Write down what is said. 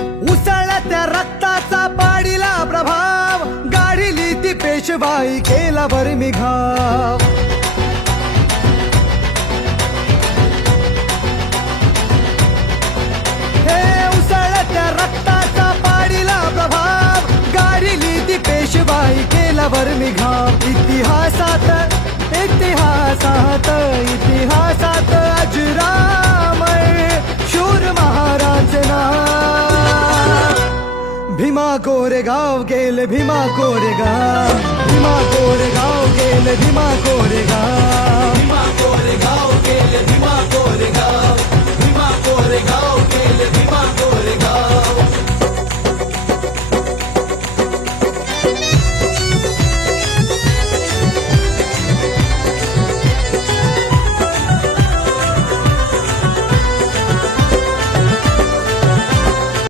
उसळत्या रक्ताचा पाडीला प्रभाव, गाढिली ती पेशवाई केला बरमी घाव. हे उसळत्या रक्ताचा पाडीला प्रभाव, गाढिली ती पेशवाई केला बरमी घाव. इतिहासात इतिहासात इतिहासात अजरामर शूर महाराज नाव. भीमा कोरेगाव गेले भीमा कोरेगाव, भीमा कोरेगाव गेले भीमा कोरेगाव. भीमा कोरेगाव गेले भीमा कोरेगाव, भीमा कोरेगाव गेले भीमा कोरेगाव.